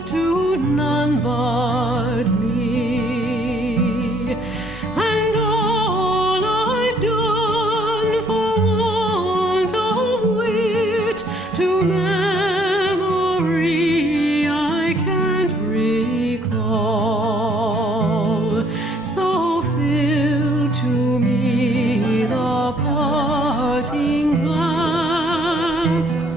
praise to none but me. And all I've done for want of wit to memory I can't recall. So fill to me the parting glass.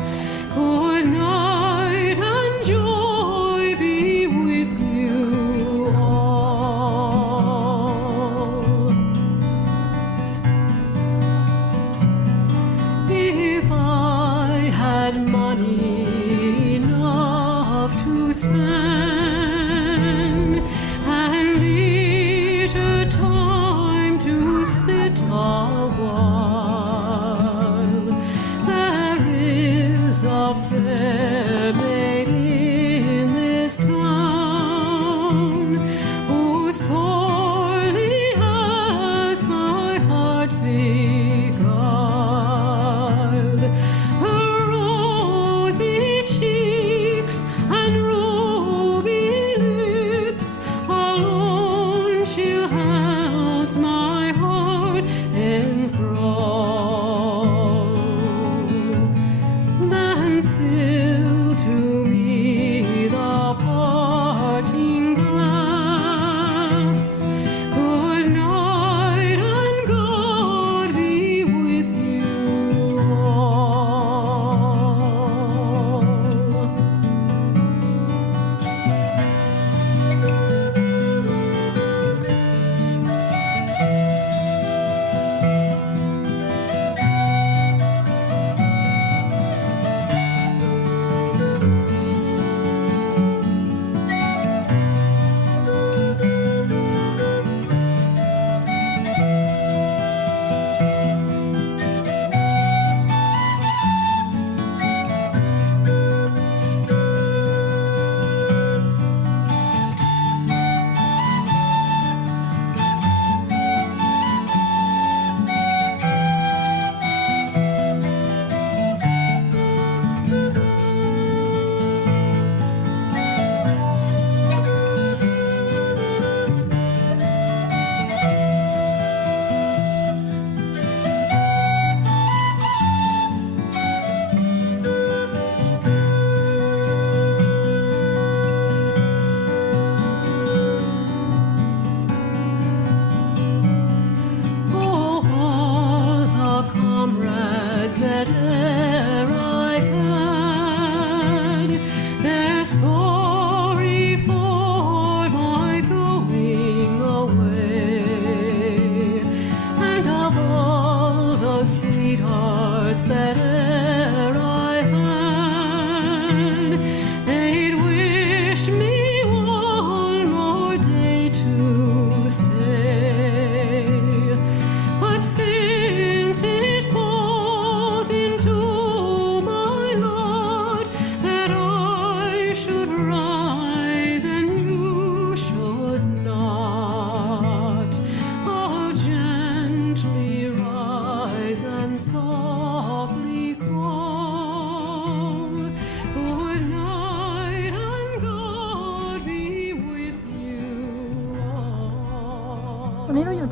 Sweethearts that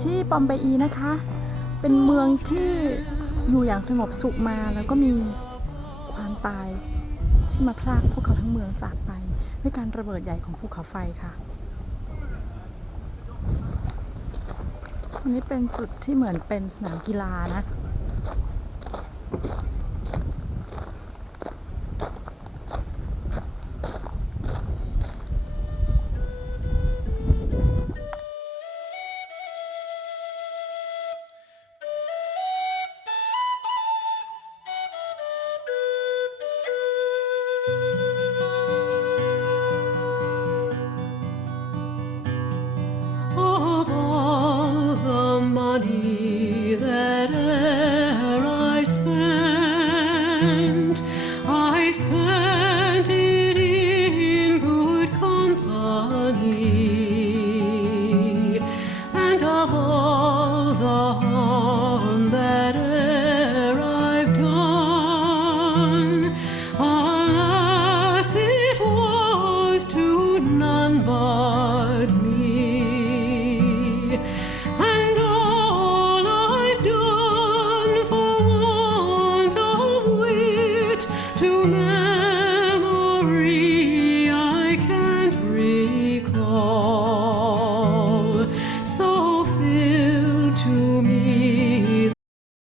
ที่ปอมเปอีนะคะ เป็นเมืองที่อยู่อย่างสงบสุขมาแล้วก็มีความตายที่มาพรากพวกเขาทั้งเมืองจากไป ด้วยการระเบิดใหญ่ของภูเขาไฟค่ะอันนี้เป็นจุดที่เหมือนเป็นสนามกีฬานะ despair.